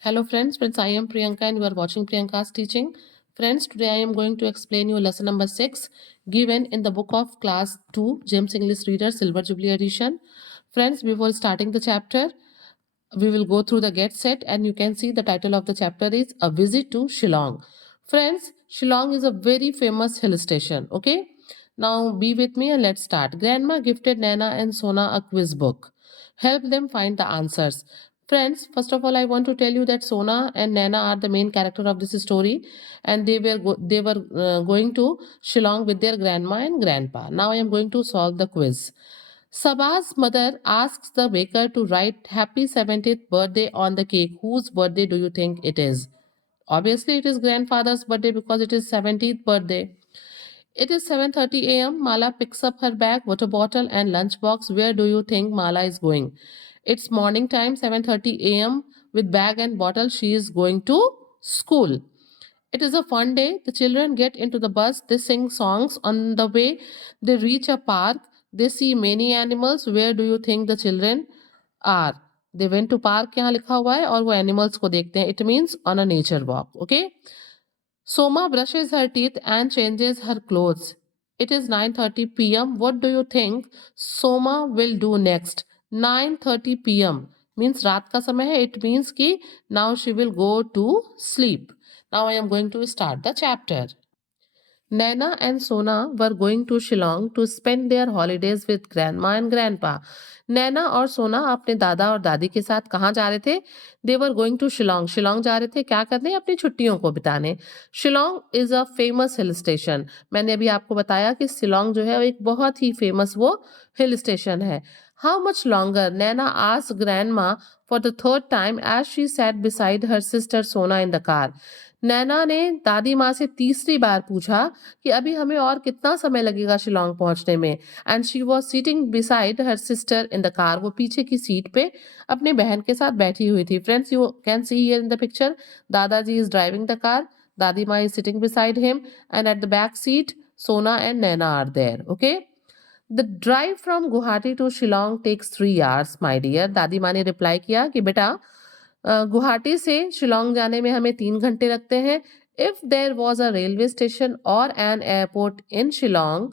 Hello friends, I am Priyanka and you are watching Priyanka's teaching. Friends, today I am going to explain you lesson number 6 given in the book of class 2 James English Reader Silver Jubilee edition. Friends, before starting the chapter, we will go through the get set and you can see the title of the chapter is A Visit to Shillong. Friends, Shillong is a very famous hill station, okay? Now be with me and let's start. Grandma gifted Nana and Sona a quiz book. Help them find the answers. Friends, first of all, I want to tell you that Sona and Nana are the main character of this story, and they were going to Shillong with their grandma and grandpa. Now I am going to solve the quiz. Sabah's mother asks the baker to write Happy 70th birthday on the cake. Whose birthday do you think it is? Obviously, it is grandfather's birthday because it is 70th birthday. It is 7:30 a.m. Mala picks up her bag, water bottle, and lunchbox. Where do you think Mala is going? It's morning time, 7:30 a.m. With bag and bottle, she is going to school. It is a fun day. The children get into the bus. They sing songs. On the way, they reach a park. They see many animals. Where do you think the children are? They went to park यहाँ लिखा हुआ है और वो animals को देखते हैं. It means on a nature walk. Okay. Soma brushes her teeth and changes her clothes. It is 9:30 p.m. What do you think Soma will do next? 9:30 p.m. means रात का समय है. It means कि now she will go to sleep. Now I am going to start the chapter. Nana and Sona were going to Shillong to spend their holidays with grandma and grandpa. नैना और सोना अपने दादा और दादी के साथ कहाँ जा रहे थे? They were going to Shillong. Shillong जा रहे थे क्या करने? अपनी छुट्टियों को बिताने. Shillong is a famous hill station. मैंने अभी आपको बताया कि शिलोंग जो है वो एक बहुत ही फेमस वो हिल स्टेशन है. How much longer? Naina asked grandma for the third time as she sat beside her sister Sona in the car. नैना ने दादी माँ से तीसरी बार पूछा कि अभी हमें और कितना समय लगेगा शिलोंग पहुंचने में. And she was sitting beside her sister in the car. वो पीछे की सीट पे अपनी बहन के साथ बैठी हुई थी. Friends, you can see here in the picture dadaji is driving the car, dadi maa is sitting beside him, and at the back seat Sona and Naina are there. Okay. The drive from Guwahati to Shillong takes 3 hours my dear. दादी माँ ने reply किया कि बेटा गुवाहाटी से शिलोंग जाने में हमें 3 घंटे लगते हैं. If there was a railway station और an airport in Shillong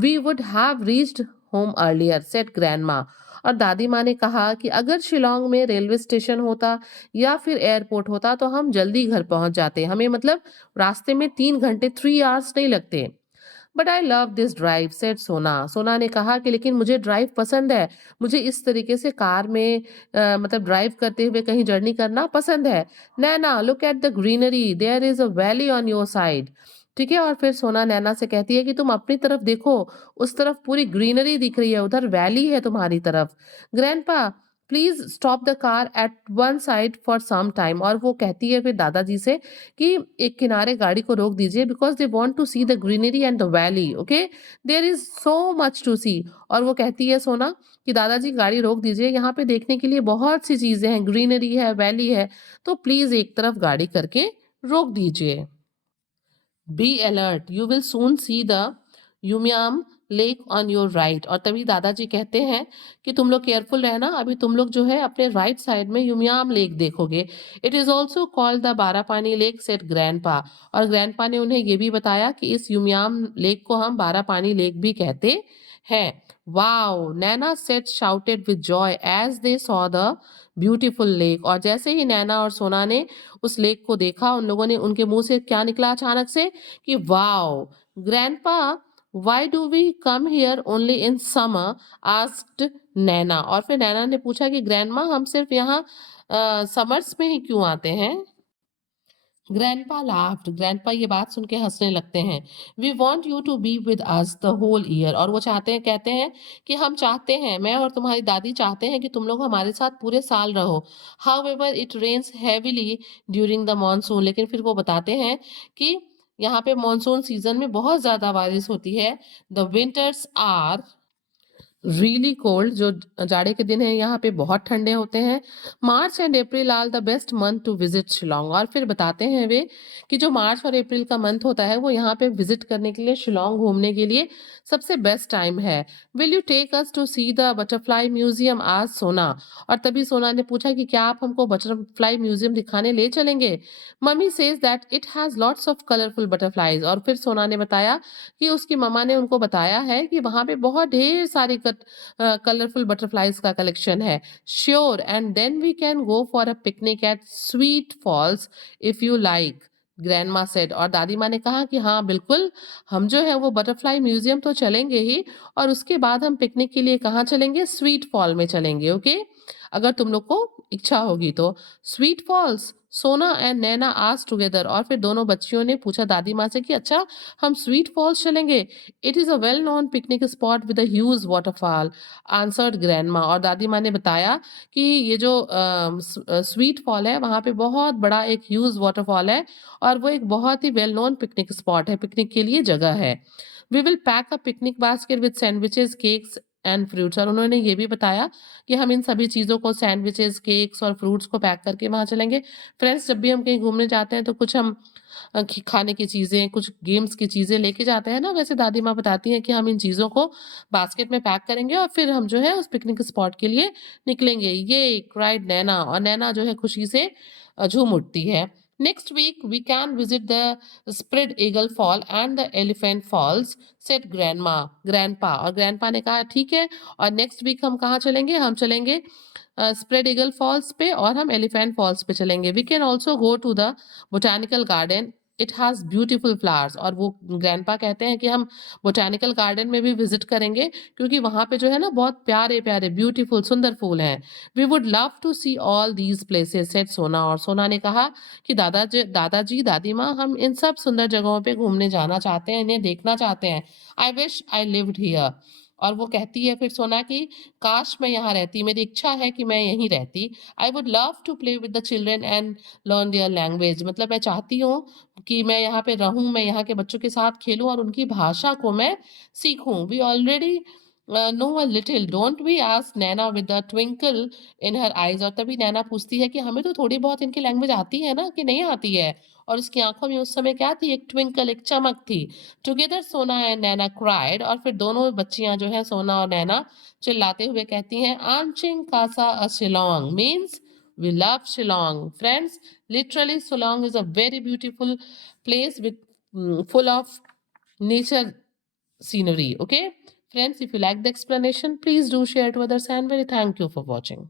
we would have reached home earlier said grandma. और दादी माँ ने कहा कि अगर शिलोंग में रेलवे स्टेशन होता या फिर एयरपोर्ट होता तो हम जल्दी घर पहुंच जाते. हमें मतलब रास्ते में 3 घंटे 3 hours नहीं लगते. But I love this drive set सोना. सोना ने कहा कि लेकिन मुझे ड्राइव पसंद है. मुझे इस तरीके से कार में मतलब ड्राइव करते हुए कहीं जर्नी करना पसंद है. Naina look at the greenery there is a valley on your side. ठीक है. और फिर सोना नैना से कहती है कि तुम अपनी तरफ देखो, उस तरफ पूरी ग्रीनरी दिख रही है, उधर वैली है तुम्हारी तरफ. Grandpa please stop the car at one side for some time. और वो कहती है फिर दादाजी से कि एक किनारे गाड़ी को रोक दीजिए because they want to see the greenery and the valley. Okay. There is so much to see. और वो कहती है सोना कि दादाजी गाड़ी रोक दीजिए, यहाँ पे देखने के लिए बहुत सी चीजें हैं, ग्रीनरी है, वैली है, तो प्लीज एक तरफ गाड़ी करके रोक दीजिए. Be alert you will soon see the Umiam lake on your right. और तभी दादाजी कहते हैं कि तुम लोग केयरफुल रहना, अभी तुम लोग जो है अपने राइट साइड में यूमियाम लेक देखोगे. It is also called the Barapani lake set grandpa. और ग्रैंडपा ने उन्हें ये भी बताया कि इस यूमियाम लेक को हम बारापानी लेक भी कहते हैं. Wow, Naina said shouted with joy as they saw the beautiful lake. और जैसे ही नैना और सोना ने उस लेक को देखा, उन लोगों ने, उनके मुंह से क्या निकला अचानक से कि wow. Grandpa why do we come here only in summer asked Naina. और फिर नैना ने पूछा कि ग्रैंडमा हम सिर्फ यहाँ समर्स में ही क्यों आते हैं. Grandpa laughed. ग्रैंडपा ये बात सुन के हंसने लगते हैं. We want you to be with us the whole year. और वो चाहते हैं, कहते हैं कि हम चाहते हैं, मैं और तुम्हारी दादी चाहते हैं कि तुम लोग हमारे साथ पूरे साल रहो. However it rains heavily during the monsoon. लेकिन फिर वो बताते हैं कि यहाँ पे मानसून सीजन में बहुत ज्यादा बारिश होती है. The winters are really cold, जो जाड़े के दिन है यहाँ पे बहुत ठंडे होते हैं। March and April are the best month to visit Shillong. और फिर बताते हैं वे कि जो मार्च और अप्रैल का मंथ होता है वो यहाँ पे विजिट करने के लिए, शिलोंग घूमने के लिए सबसे बेस्ट टाइम है। Will you take us to see the butterfly museum आज सोना। और तभी सोना ने पूछा कि क्या आप हमको बटरफ्लाई म्यूजियम दिखाने ले चलेंगे। Mummy says that it has lots of colourful butterflies. और फिर सोना ने बताया कि उसकी मम्मा ने उनको बताया है कि वहां पे बहुत ढेर सारी कलरफुल बटरफ्लाईज का कलेक्शन है। Sure, and then we can go for a picnic at Sweet Falls if you like, grandma said. और दादी माँ ने कहा कि हाँ बिल्कुल, हम जो है वो बटरफ्लाई म्यूजियम तो चलेंगे ही, और उसके बाद हम पिकनिक के लिए कहाँ चलेंगे, स्वीट फॉल में चलेंगे। ओके, अगर तुम लोग को इच्छा होगी तो। स्वीट फॉल्स, सोना एंड नैना आस्क्ड टुगेदर। और फिर दोनों बच्चियों ने पूछा दादी माँ से कि अच्छा, हम स्वीट फॉल्स चलेंगे। It is a well known picnic spot with a huge waterfall, answered grandma. और दादी माँ ने बताया कि ये जो स्वीट फॉल है वहाँ पे बहुत बड़ा एक ह्यूज वाटरफॉल है, और वो एक बहुत ही वेल नोन पिकनिक स्पॉट है, पिकनिक के लिए जगह है। We will pack a picnic basket with sandwiches, cakes and fruits. और उन्होंने ये भी बताया कि हम इन सभी चीज़ों को, सैंडविचेस, केक्स और फ्रूट्स को पैक करके वहाँ चलेंगे। फ्रेंड्स, जब भी हम कहीं घूमने जाते हैं तो कुछ हम खाने की चीज़ें, कुछ गेम्स की चीज़ें लेके जाते हैं ना, वैसे दादी माँ बताती हैं कि हम इन चीज़ों को बास्केट में पैक करेंगे और फिर हम जो है उस पिकनिक स्पॉट के लिए निकलेंगे। ये क्राइड नैना, और नैना जो है खुशी से झूम उठती है। Next week we can visit the Spread Eagle Fall and the Elephant Falls, said grandma, grandpa. और ग्रैंडपा ने कहा ठीक है, और नेक्स्ट वीक हम कहाँ चलेंगे, हम चलेंगे स्प्रेड ईगल फॉल्स पे, और हम एलिफेंट फॉल्स पे चलेंगे। We can also go to the botanical garden, it has beautiful flowers. और वो ग्रैंडपा कहते हैं कि हम बोटानिकल गार्डन में भी विजिट करेंगे, क्योंकि वहाँ पे जो है ना बहुत प्यारे प्यारे ब्यूटीफुल सुंदर फूल हैं। We would love to see all these places, said Sona. और सोना ने कहा कि दादाजी, दादी माँ, हम इन सब सुंदर जगहों पे घूमने जाना चाहते हैं, इन्हें देखना चाहते हैं। I wish I lived here. और वो कहती है फिर सोना की, काश मैं यहाँ रहती, मेरी इच्छा है कि मैं यहीं रहती। I would love to play with the children and learn their language. मतलब मैं चाहती हूँ कि मैं यहाँ पे रहूँ, मैं यहाँ के बच्चों के साथ खेलूँ और उनकी भाषा को मैं सीखूँ। We already know a little, don't we, asked Naina with a twinkle in her eyes. और तभी नैना पूछती है कि हमें तो थोड़ी बहुत इनकी लैंग्वेज आती है ना, कि नहीं आती है। और उसकी आंखों में उस समय क्या थी, एक ट्विंकल, एक चमक थी। टुगेदर सोना एंड नैना क्राइड। और फिर दोनों बच्चियां जो है, सोना और नैना, चिल्लाते हुए कहती हैं, आंचिंग कासा अ Shillong, means we love Shillong. Friends, literally Shillong is a very beautiful place with full of nature scenery. Okay, friends, if you like the explanation, please do share to others, and very thank you for watching.